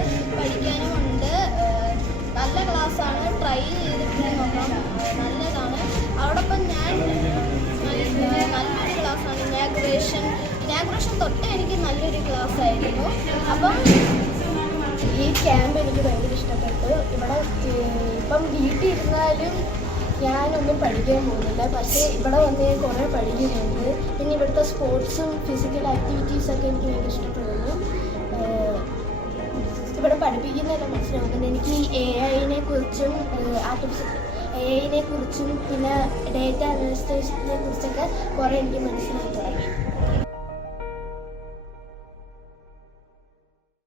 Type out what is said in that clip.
ഒരുപാട് പഠിക്കാനുമുണ്ട്. നല്ല ക്ലാസ്സാണ്, ട്രൈ ചെയ്തിട്ട് നോക്കാം, നല്ലതാണ്. അതോടൊപ്പം ഞാൻ നല്ലൊരു ക്ലാസ്സാണ് ഇനാഗുറേഷൻ തൊട്ട് എനിക്ക് നല്ലൊരു ക്ലാസ് ആയിരുന്നു. അപ്പം ഈ ക്യാമ്പ് എനിക്ക് ഭയങ്കര ഇഷ്ടപ്പെട്ടു. ഇവിടെ ഇപ്പം വീട്ടിൽ ഇരുന്നാലും ഞാനൊന്നും പഠിക്കാൻ പോകുന്നില്ല, പക്ഷേ ഇവിടെ വന്ന് ഞാൻ കുറേ പഠിക്കുന്നുണ്ട്. പിന്നെ ഇവിടുത്തെ സ്പോർട്സും ഫിസിക്കൽ ആക്ടിവിറ്റീസൊക്കെ എനിക്ക് ഭയങ്കര ഇഷ്ടപ്പെടുന്നു. ഇവിടെ പഠിപ്പിക്കുന്നതെല്ലാം മനസ്സിലാവുന്നുണ്ട്. എനിക്ക് AI കുറിച്ചും AI കുറിച്ചും പിന്നെ ഡേറ്റ അനലിസിസിനെ കുറിച്ചൊക്കെ കുറേ എനിക്ക് മനസ്സിലായിട്ടുണ്ട്.